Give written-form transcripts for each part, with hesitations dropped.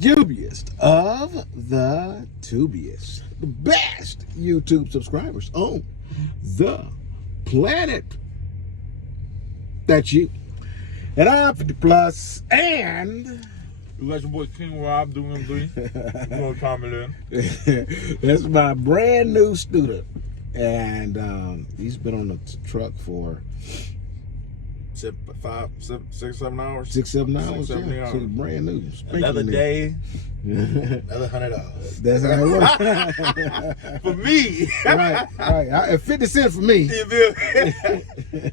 dubiest of the dubious, the best YouTube subscribers on the planet. That's you. And I'm 50 plus, and You got your boy King Rob doing three. Doing comment in. that's my brand new student, and he's been on the truck for 6, 7 hours. 6, 7 hours. 6, 7 Yeah. hours. So it's brand new. Another new. day, another $100. That's how it works. For me. Right. 50 cents for me. You feel me?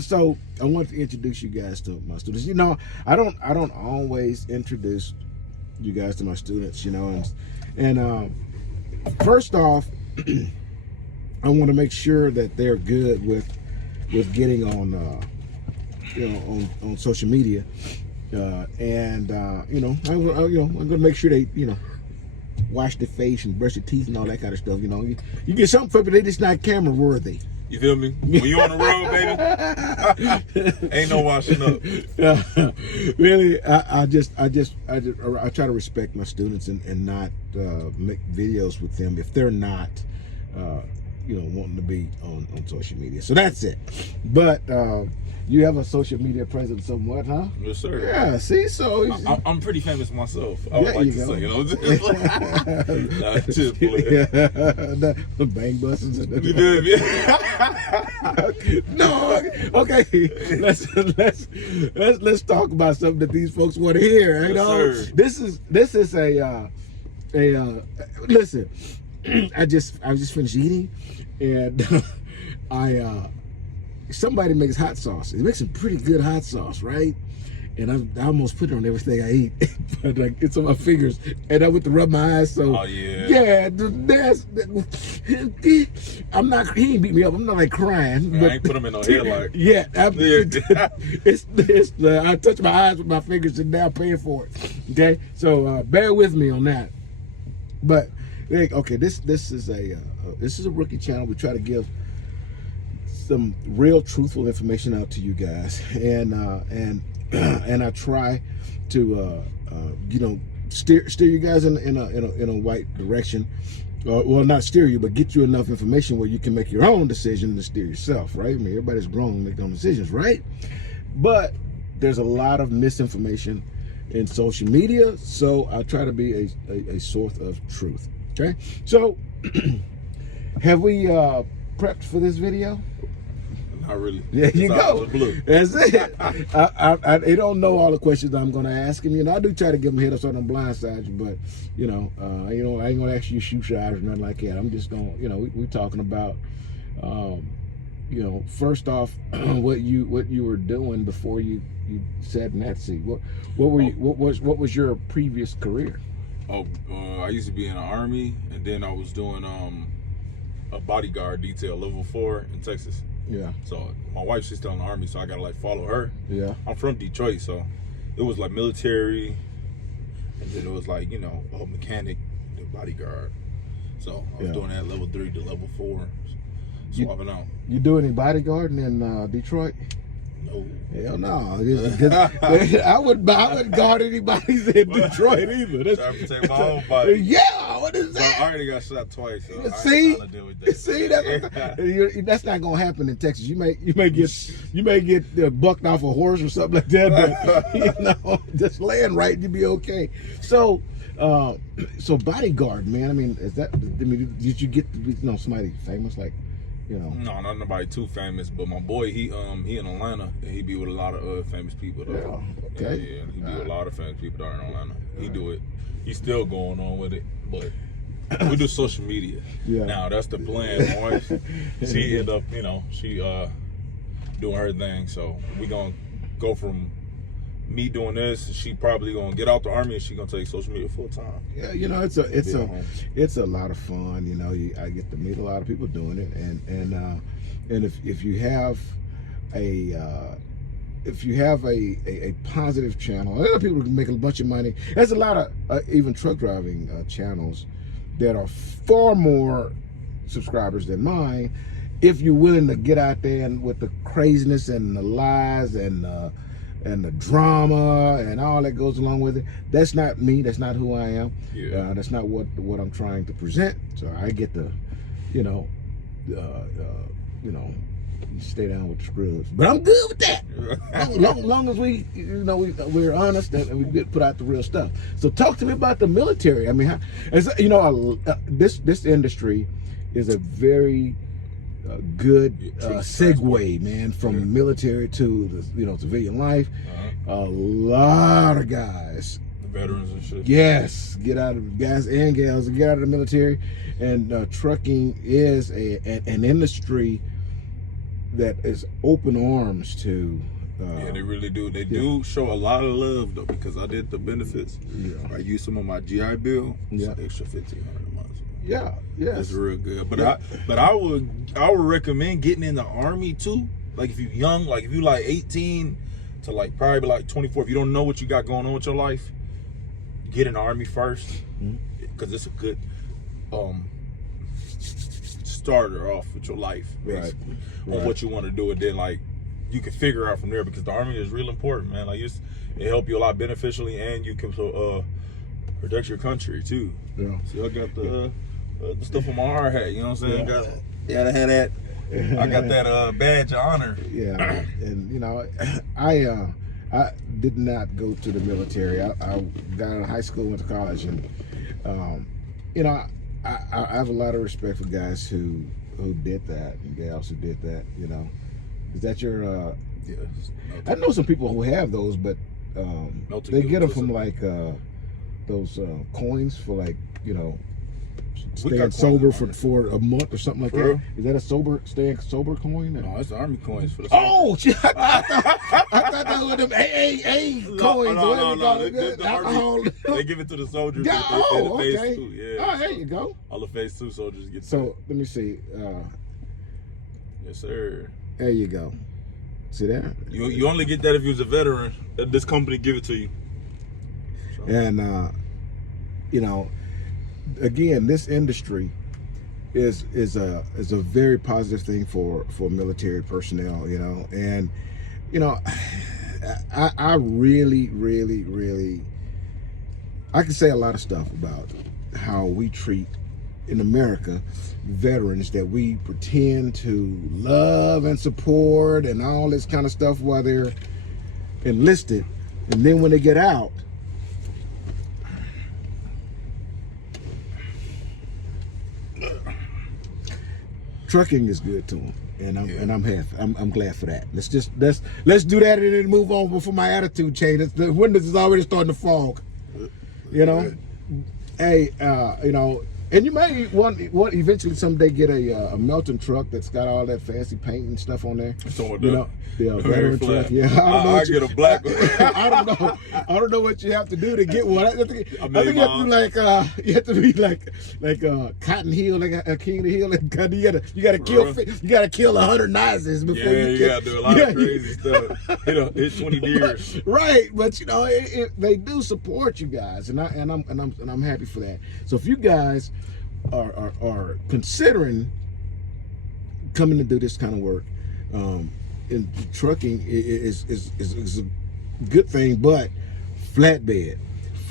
So I want to introduce you guys to my students. You know, I don't always introduce you guys to my students. You know, and first off, I want to make sure that they're good with getting on, you know, on social media, and you know, I'm gonna make sure they, you know, wash their face and brush their teeth and all that kind of stuff. You know, you get something for it, but they just not camera worthy. You feel me? When you on the road, baby, ain't no washing up. Really, I try to respect my students and not make videos with them if they're not, you know, wanting to be on social media. So that's it. But you have a social media presence somewhat, huh? Yes, sir. Yeah, see, so I'm pretty famous myself. I would like to say, you know, just the bang buses and you feel me? no, okay. Let's talk about something that these folks want to hear. You know, sir. This is a listen. I just finished eating, and somebody makes hot sauce. It makes some pretty good hot sauce, right? And I almost put it on everything I eat, but like, it's on my fingers, and I went to rub my eyes. So yeah, I'm not. He ain't beat me up. I'm not like crying. But I ain't put him in no headlock. Yeah, it's I touch my eyes with my fingers, and now paying for it. Okay, so bear with me on that. But okay, this is a rookie channel. We try to give some real truthful information out to you guys, and I try to you know, steer you guys in a right direction. Well, not steer you, but get you enough information where you can make your own decision to steer yourself, right? I mean, everybody's grown and make their own decisions, right? But there's a lot of misinformation in social media, so I try to be a source of truth. Okay, so have we prepped for this video? Not really. Yeah, you go. Blue. That's it. I don't know all the questions I'm going to ask him. You know, I do try to give him a head up so I don't blindside you, but you know, I ain't going to ask you shoe size or nothing like that. I'm just going, you know, we're talking about, you know, first off, what you were doing before you sat in that seat. What was your previous career? Oh, I used to be in the Army, and then I was doing a bodyguard detail, level 4 in Texas. Yeah. So my wife, she's still in the Army, so I gotta like follow her. Yeah. I'm from Detroit, so it was like military, and then it was like, you know, a mechanic, the bodyguard. So I was doing that level 3 to level 4, swapping out. You do any bodyguarding in Detroit? No. Hell no. I wouldn't guard anybody in Detroit either. Trying to protect my own body. Yeah, what is that? I already got shot twice, so see, I ain't trying to deal with that. See, that's not gonna happen in Texas. You may get bucked off a horse or something like that, but you know, just laying right, you'll be okay. So, so bodyguard, man. I mean, did you get to be, you know, somebody famous like? You know. No, not nobody too famous, but my boy, he in Atlanta, and he be with a lot of famous people though. Yeah, okay. Yeah, he be with a lot of famous people down in Atlanta. He do it. He's still going on with it, but we do social media. Yeah. Now that's the plan. My wife, she end up, you know, she doing her thing. So we gonna go from me doing this, she probably gonna get out the Army and she gonna take social media full time. Yeah, you know, it's a lot of fun. You know, I get to meet a lot of people doing it, and if you have a positive channel, a lot of people can make a bunch of money. There's a lot of even truck driving channels that are far more subscribers than mine. If you're willing to get out there and with the craziness and the lies and and the drama and all that goes along with it. That's not me. That's not who I am. Yeah. That's not what I'm trying to present. So I get to, you know, stay down with the scrubs. But I'm good with that. long as we, we're honest and we get put out the real stuff. So talk to me about the military. I mean, this industry is a very good segue, man, from military to the civilian life. A lot of guys, veterans and shit. Yes, get out of guys and gals get out of the military, and trucking is an industry that is open arms to. Yeah, they really do. They do show a lot of love though, because I did the benefits. Yeah. I used some of my GI Bill. Yeah. It's extra $1,500 a month. Yeah, yeah, that's real good. But I would recommend getting in the Army too. Like if you're young, like if you like 18 to like probably like 24. If you don't know what you got going on with your life, get in the Army first, because it's a good starter off with your life, basically, on what you want to do, and then like you can figure out from there, because the Army is real important, man. Like it help you a lot beneficially, and you can protect your country too. Yeah. So I got the stuff on my hard hat, you know what I'm saying? Gotta have that. I got that badge of honor. Yeah, and I did not go to the military. I got out of high school, went to college, and I have a lot of respect for guys who did that and gals who did that. Is that your? Yes. I know some people who have those, but they get them from like those coins for like staying sober for a month or something like that. Is that a staying sober coin? No, it's Army coins for the sober. Oh, shit. I thought that was them AA coins. No. They give it to the soldiers. Yeah, okay. Phase 2. Yeah. Oh, there you go. All the Phase 2 soldiers get. So let me see. Yes, sir. There you go. See that? You only get that if you was a veteran. This company give it to you. So. And again, this industry is a very positive thing for military personnel, and I really I can say a lot of stuff about how we treat in America veterans that we pretend to love and support and all this kind of stuff while they're enlisted, and then when they get out, trucking is good to them, and I'm happy. I'm glad for that. Let's do that and then move on before my attitude changes. The windows is already starting to fog. Hey, and you may want eventually someday get a Melton truck that's got all that fancy paint and stuff on there. The veteran truck. Yeah, I get a black one. I don't know what you have to do to get one. I think you have to be like Cotton Hill, like a King of the Hill. You gotta kill 100 Nazis before you gotta do a lot of crazy stuff. Hit 20 deers. Right, but they do support you guys, and I'm happy for that. So if you guys are considering coming to do this kind of work, in trucking is a good thing, but flatbed,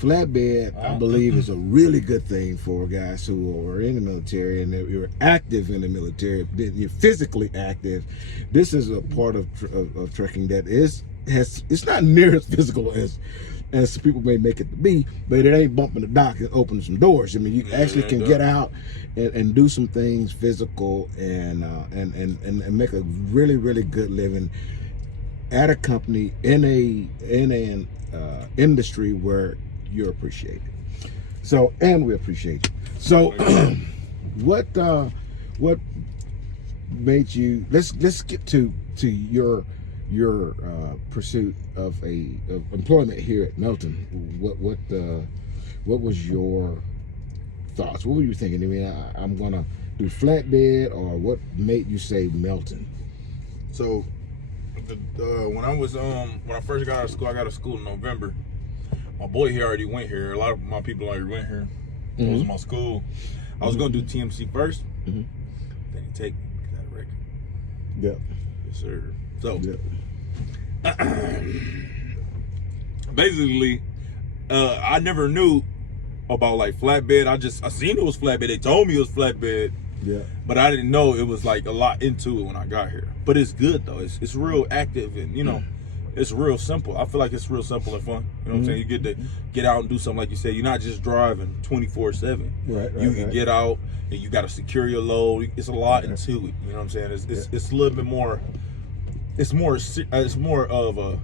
I believe, is a really good thing for guys who are in the military and you're active in the military, you're physically active. This is a part of trucking that it's not near as physical as people may make it to be, but it ain't bumping the dock and opening some doors. I mean, you actually can get out and do some things physical and make a really, really good living at a company in an industry where you're appreciated. So, and we appreciate you. So, what made you? Let's get to your pursuit of employment here at Melton. What was your thoughts? What were you thinking? I mean, I'm gonna do flatbed, or what made you say Melton? So, when I first got out of school, I got out of school in November. My boy here already went here. A lot of my people already went here. It was my school. I was gonna do TMC first. Then he take me because I had a record. Yep. Yes, sir. So, basically, I never knew about like flatbed. I seen it was flatbed. They told me it was flatbed. Yeah. But I didn't know it was like a lot into it when I got here. But it's good though. It's real active and you know, it's real simple. I feel like it's real simple and fun. You know what I'm saying? You get to get out and do something like you said. You're not just driving 24/7. Right. You can get out and you got to secure your load. It's a lot into it. You know what I'm saying? It's a little bit more. It's more of a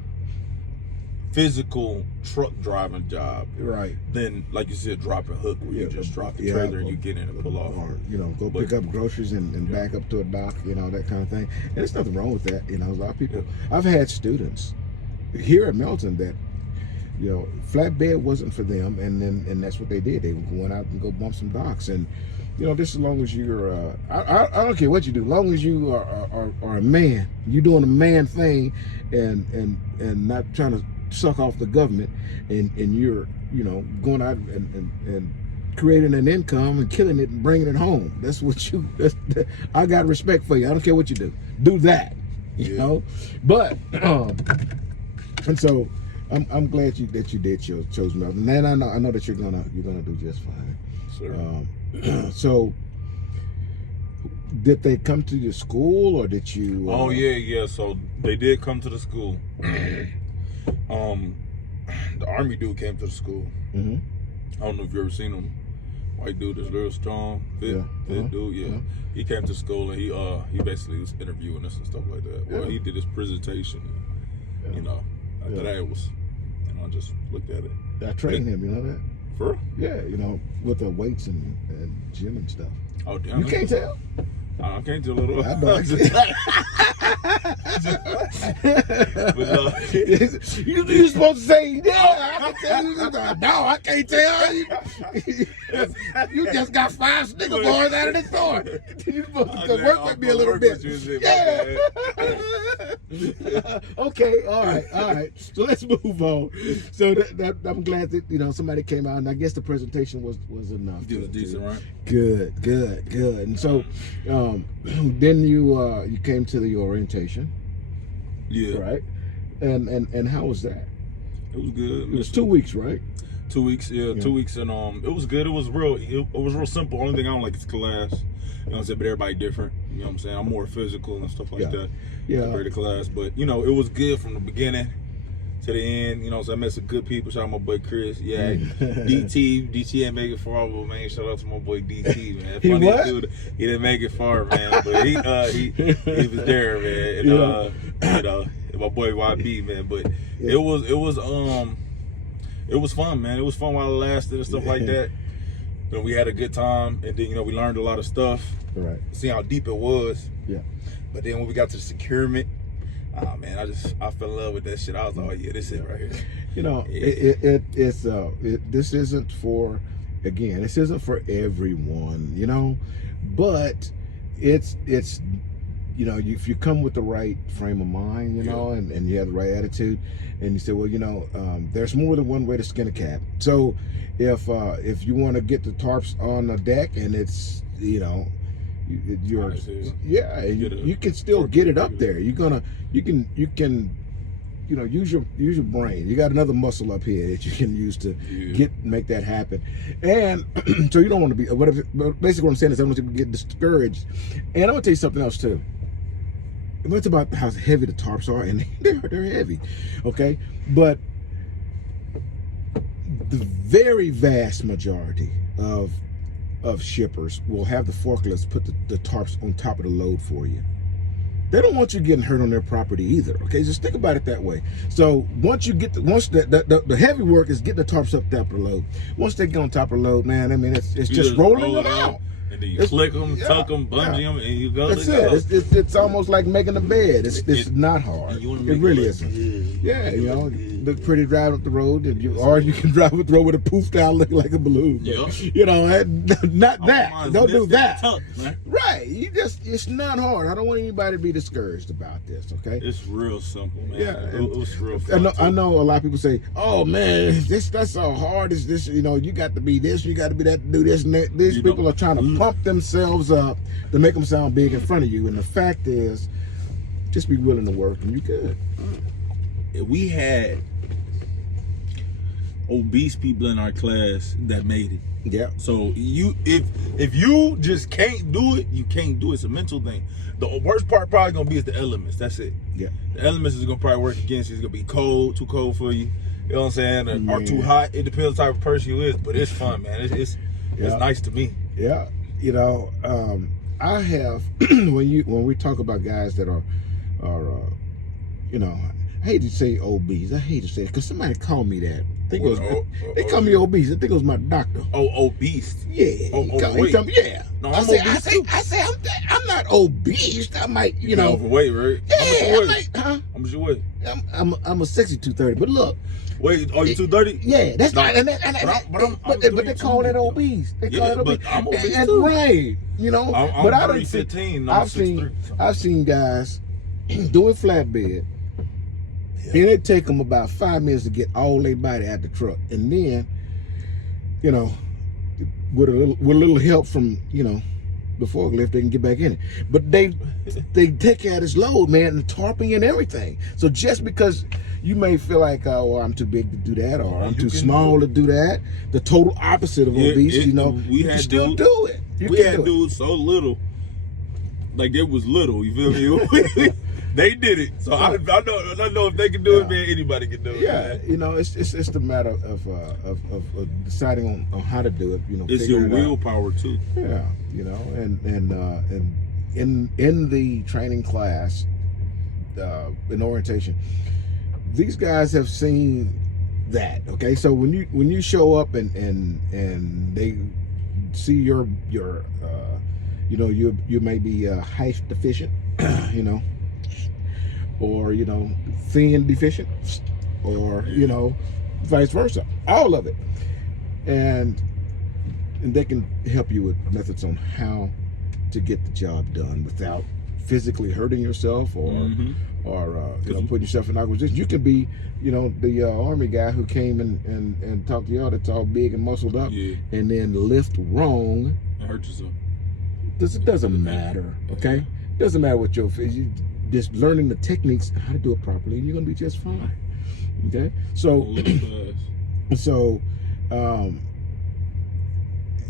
physical truck driving job, right? Than like you said, dropping hook where you just drop the trailer and you get in and pull off, or you know, go pick up groceries and back up to a dock, you know, that kind of thing. And there's nothing wrong with that, you know. A lot of people, I've had students here at Melton that, you know, flatbed wasn't for them, and that's what they did. They went out and go bump some docks, and you know, just as long as you're, I don't care what you do, as long as you are a man, you doing a man thing, and not trying to suck off the government, and you're, you know, going out and creating an income and killing it and bringing it home. That's what you. I got respect for you. I don't care what you do that, you know. But and so I'm glad that you did chose Melton, and I know that you're gonna do just fine. Sure. So did they come to your school, or did you? Oh yeah. So they did come to the school. The Army dude came to the school. I don't know if you ever seen him. White dude is real strong, fit dude. Yeah, he came to school and he basically was interviewing us and stuff like that. Well, he did his presentation. And, you know, after that it was, and I just looked at it. I trained him, you know that? For real? Yeah, you know, with the weights and gym and stuff. Oh damn! You can't tell. I can't tell a little. I know. But, you supposed to say, yeah, I can tell you. No, I can't tell you. You just got 5 snicker bars out of the store. You supposed to work with me a little bit. Yeah. Okay, all right. So let's move on. So that I'm glad that, you know, somebody came out, and I guess the presentation was enough. It was decent, right? Good. And so then you came to the orientation. Yeah. Right. And how was that? It was good. It was 2 weeks, right? 2 weeks, yeah. 2 weeks, and it was good. It was real simple. Only thing I don't like is class. You know what I'm saying? But everybody different. You know what I'm saying? I'm more physical and stuff like that. Yeah. Compared to class, but you know, it was good from the beginning to the end. You know, so I met some good people. Shout out my boy Chris. Yeah, DT ain't make it far, but man, shout out to my boy DT, man. Funny dude. He didn't make it far, man, but he was there, man. And you know, my boy YB, man. But it was fun, man. It was fun while it lasted and stuff like that. You know, we had a good time, and then, you know, we learned a lot of stuff. Right. See how deep it was. Yeah. But then when we got to the securement, oh man, I fell in love with that shit. I was like, oh yeah, this is right here. You know, this isn't for, again, this isn't for everyone, you know, but it's you know, if you come with the right frame of mind, you know, and you have the right attitude, and you say, well, you know, there's more than one way to skin a cat. So if you want to get the tarps on the deck, and it's, you know, you can still get it up there. You can you know, use your brain. You got another muscle up here that you can use to make that happen. And so you don't want to be, basically what I'm saying is I don't want you to get discouraged. And I'm gonna tell you something else too. It's about how heavy the tarps are, and they're heavy, okay? But the very vast majority of shippers will have the forklifts put the tarps on top of the load for you. They don't want you getting hurt on their property either. Okay, just think about it that way. So once you get the heavy work is getting the tarps up top of the load. Once they get on top of the load, man, I mean it's just rolling them out. And then you click them, tuck them, bungee them, and you go. That's it. It's almost like making a bed. It's not hard. It really isn't. Yeah, you know, look pretty driving up the road, or you can drive up the road with a poof down looking like a balloon. Yeah. You know, not that. Don't do that. Right. It's not hard. I don't want anybody to be discouraged about this. Okay. It's real simple, man. Yeah, it was real fun. I know a lot of people say, "Oh man, that's so hard. Is this? You know, you got to be this, you got to be that, to do this and that." These people are trying to pump themselves up to make them sound big in front of you, and the fact is, just be willing to work and you good. We had obese people in our class that made it. Yeah. So if you just can't do it, you can't do it. It's a mental thing. The worst part probably gonna be is the elements. That's it. Yeah. The elements is gonna probably work against you. It's gonna be cold, too cold for you. You know what I'm saying? Or too hot. It depends the type of person you is, but it's fun, man. It's nice to me. Yeah. You know, I have when we talk about guys that are you know, I hate to say obese. I hate to say it because somebody called me that. I think they call me obese. I think it was my doctor. Oh, obese. Yeah. He told me, yeah. No, I say I'm not obese. I might, you know, overweight, right? Yeah. How much you weigh? I'm a sexy 230. But look. Wait, are you 230? Yeah, that's not. But they call it obese. They call it obese. I'm obese and too. Right. You know, I'm but 15. I've seen guys doing flatbed. And it take them about 5 minutes to get all their body out the truck, and then, you know, with a little help from, you know, the forklift, they can get back in it. But they take out this load, man, the tarping and everything. So just because you may feel like, oh, well, I'm too big to do that, or I'm too small to do that, the total opposite of obese, you know, you can still do it. We had dudes so little, like it was little. You feel me? They did it, so I know if they can do it, man, anybody can do it. Yeah, man. You know, it's the matter of deciding on how to do it. You know, it's your willpower too. Yeah, you know, and in the training class, in orientation, these guys have seen that. Okay, so when you show up and they see your you know, you may be height deficient, you know. Or, you know, thin deficient, or, you know, vice versa, all of it. And they can help you with methods on how to get the job done without physically hurting yourself or you know, putting yourself in awkward position. You could be, you know, the Army guy who came and talked to y'all that's all big and muscled up, and then lift wrong. Hurt yourself. It doesn't matter, okay? It doesn't matter what your just learning the techniques how to do it properly, you're gonna be just fine. Okay, so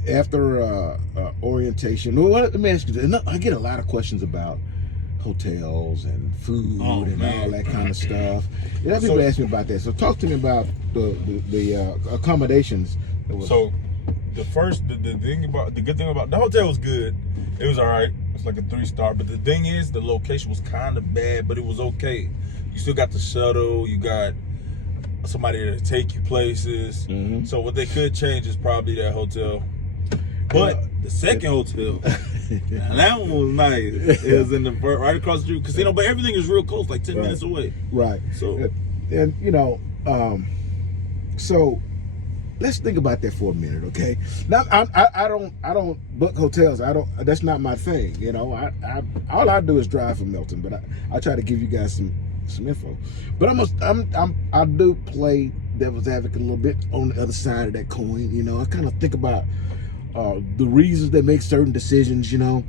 after orientation, well, let me ask you this. I get a lot of questions about hotels and food all that kind of stuff. A lot of people ask me about that. So talk to me about the accommodations. So the good thing about the hotel was good. It was all right. It's like a 3-star, but the thing is, the location was kind of bad, but it was okay. You still got the shuttle. You got somebody to take you places. So what they could change is probably that hotel. But the second hotel, that one was nice. It was in the right across the street casino, but everything is real close, like 10 minutes away. Right. So, and you know, so let's think about that for a minute, okay? Now, I don't book hotels. That's not my thing, you know. All I do is drive from Melton, but I try to give you guys some info. But I do play devil's advocate a little bit on the other side of that coin, you know. I kind of think about the reasons they make certain decisions, you know.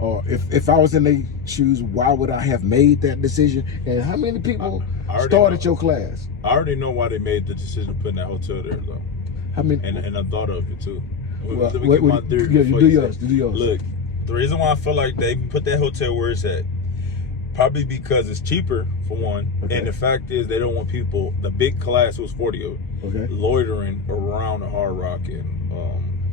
Or if I was in their shoes, why would I have made that decision? And how many people started your class? I already know why they made the decision of putting that hotel there, though. I mean, and I thought of it too. Well, let me get my theory. Yeah, you do yours. Look, the reason why I feel like they put that hotel where it's at, probably because it's cheaper for one, and the fact is they don't want people. The big class was 40 of it, loitering around the Hard Rock and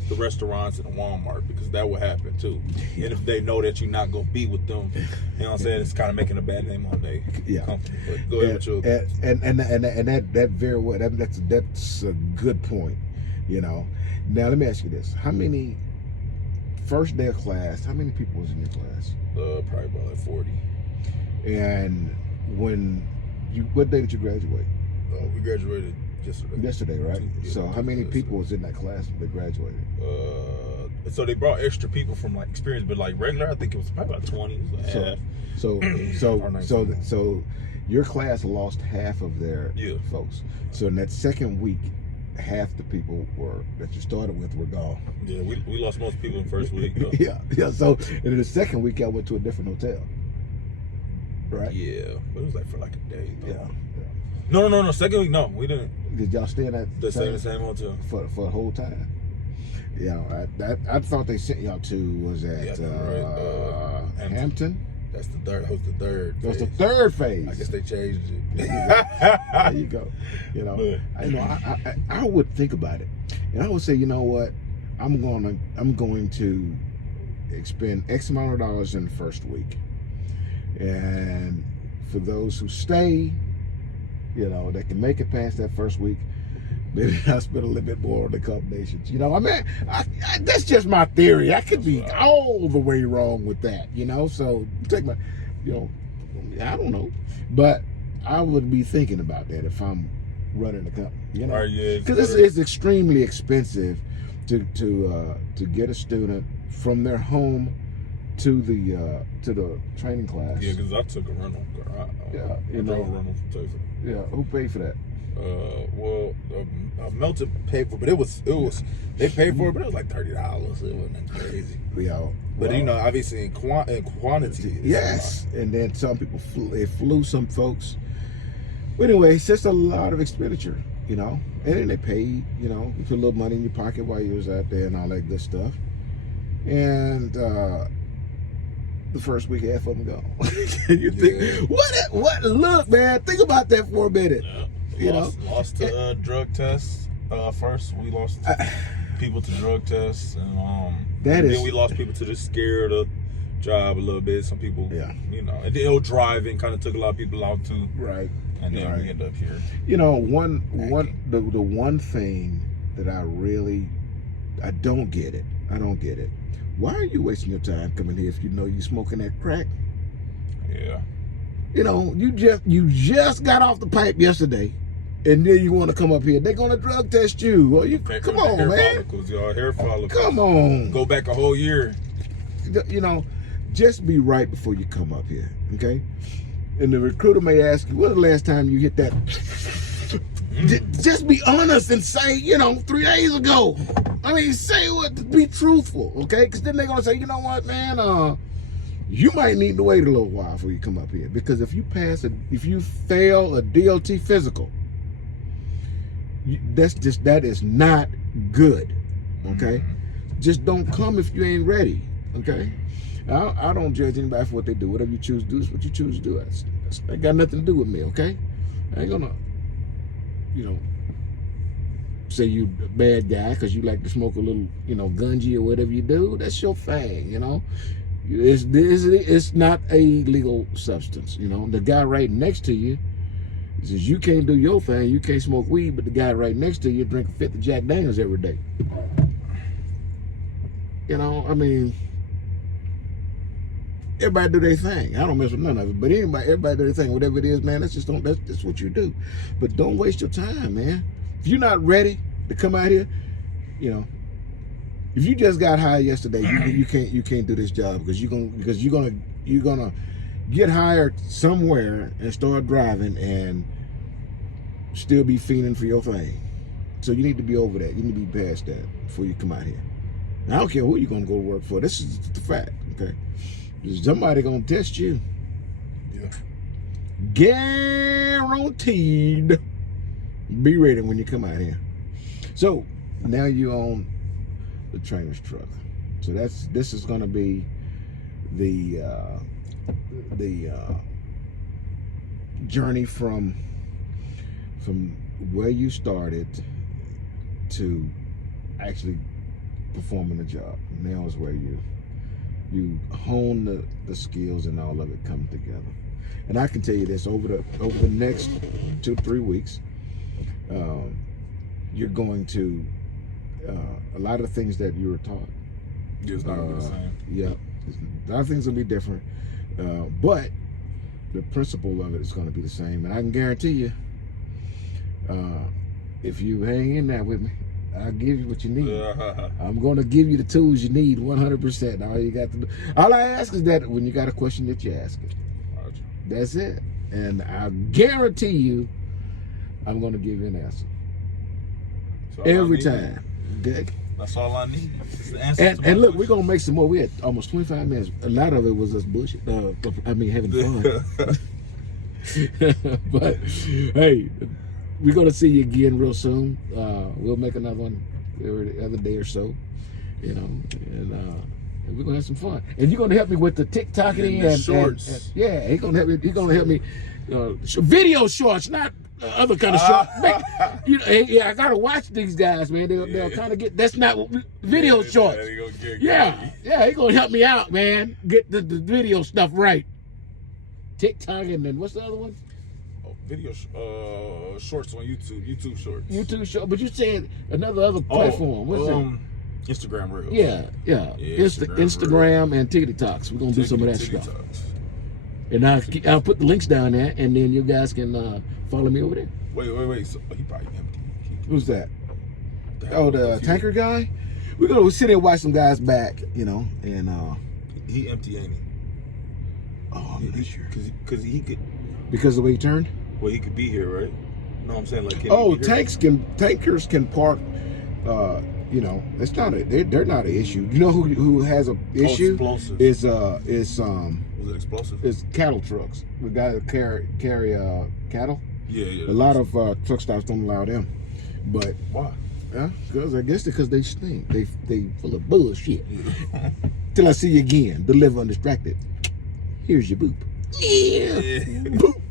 the restaurants and the Walmart, because that would happen too. And if they know that you're not gonna be with them, you know what I'm saying, it's kind of making a bad name all day. Company. But go ahead with your and that very well. That's a good point. You know, now let me ask you this: how many first day of class? How many people was in your class? Probably about like 40. And what day did you graduate? We graduated yesterday, right? So how many people was in that class that graduated? So they brought extra people from like experience, but like regular, I think it was probably about 20. So your class lost half of their folks. So in that second week, half the people that you started with were gone. Yeah, we lost most people in the first week. yeah. So in the second week, I went to a different hotel. Right. Yeah, but it was like for like a day. Though. Yeah. No. Second week, no, we didn't. Did y'all stay in that The same hotel for the whole time? Yeah, I thought they sent y'all to was at Hampton. That's the third. That was the third. That's the third phase. I guess they changed it. There you go. You know, I would think about it, and I would say, you know what, I'm going to expend X amount of dollars in the first week, and for those who stay, you know, that can make it past that first week, maybe I'll spend a little bit more on the accommodations. You know, I mean, that's just my theory. I could be all the way wrong with that, you know. So take my, you know, I don't know, but I would be thinking about that if I'm running a company, you know, because it's extremely expensive to get a student from their home to the training class. Yeah, because I took a rental. I drove a rental from Texas. Yeah, who paid for that? Melton paid for it, but it was they paid for it, but it was like $30. It wasn't crazy. Yeah, but you know, obviously in quantity. Yes, and then some people flew some folks. But anyway, it's just a lot of expenditure, you know. And then they paid, you know, you put a little money in your pocket while you was out there and all that good stuff. And the first week, half of them gone. You think what? Look, man, think about that for a minute. Yeah. You lost to drug tests first. We lost people to drug tests, and then we lost people to the scared of job a little bit. Some people, you know, and then driving kind of took a lot of people out too. Right. And then we end up here. You know, the one thing that I don't get it. I don't get it. Why are you wasting your time coming here if you know you smoking that crack? Yeah. You know, you just got off the pipe yesterday, and then you want to come up here. They're gonna drug test you. Well, come on, man. Hair follicles. Come on. Go back a whole year. You know, just be right before you come up here, okay? And the recruiter may ask you, when's the last time you hit that? Just be honest and say, you know, 3 days ago. I mean, say what, be truthful, okay? Because then they're going to say, you know what, man, you might need to wait a little while before you come up here. Because if you fail a DOT physical, that is not good, okay? Just don't come if you ain't ready, okay? I don't judge anybody for what they do. Whatever you choose to do is what you choose to do. That got nothing to do with me, okay? I ain't gonna, you know, say you a bad guy because you like to smoke a little, you know, gunji or whatever you do. That's your thing, you know. It's not a legal substance, you know. The guy right next to you says you can't do your thing, you can't smoke weed, but the guy right next to you drink a fifth of Jack Daniels every day. You know, I mean, everybody do their thing. I don't mess with none of it, but everybody do their thing. Whatever it is, man, that's what you do. But don't waste your time, man. If you're not ready to come out here, you know, if you just got hired yesterday, you can't do this job because you're gonna get hired somewhere and start driving and still be fiending for your thing. So you need to be over that. You need to be past that before you come out here. I don't care who you're gonna go to work for. This is the fact, okay? Somebody gonna test you. Yeah. Guaranteed. Be ready when you come out here. So now you own the trainer's truck. So this is gonna be the journey from where you started to actually performing the job. Now is where you hone the skills and all of it come together. And I can tell you this, over the next 2-3 weeks, you're going to a lot of the things that you were taught. It's not gonna be the same. Yeah, a lot of things will be different, but the principle of it is going to be the same. And I can guarantee you, if you hang in there with me, I'll give you what you need. I'm going to give you the tools you need 100%. All you got to do, all I ask is that when you got a question that you ask it. That's it. And I guarantee you, I'm going to give you an answer. Every time. Okay? That's all I need. And look, we're going to make some more. We had almost 25 minutes. A lot of it was us bullshit. Having fun. But hey, we're gonna see you again real soon. We'll make another one every other day or so, you know, and we're gonna have some fun. And you're gonna help me with the TikToking and shorts. And yeah, he's gonna help me. He's gonna help me. Video shorts, not other kind of shorts. You know, yeah, I gotta watch these guys, man. They'll kind of get. That's not video shorts. Yeah, he's gonna help me out, man. Get the video stuff right. TikTok and then what's the other one? Video shorts on YouTube shorts. YouTube short, but you said other platform. What's that? Instagram Reels. Yeah. Instagram and TikToks. We're gonna do some of that stuff. And I'll put the links down there, and then you guys can follow me over there. Wait. So, he probably empty. Who's that? The tanker guy. We're gonna sit there and watch some guys back, you know, and he empty, ain't he? Oh, I'm not sure. Because he could. Because of the way he turned. Well, he could be here, right? No, I'm saying like. Tankers can park. You know, it's not they're not an issue. You know who has a issue? Explosives. Is Was it explosive? It's cattle trucks. The guy that carry cattle. Yeah. A lot of truck stops don't allow them. But why? Yeah, because they stink. They full of bullshit. Till I see you again. Deliver undistracted. Here's your boop. Yeah. Boop.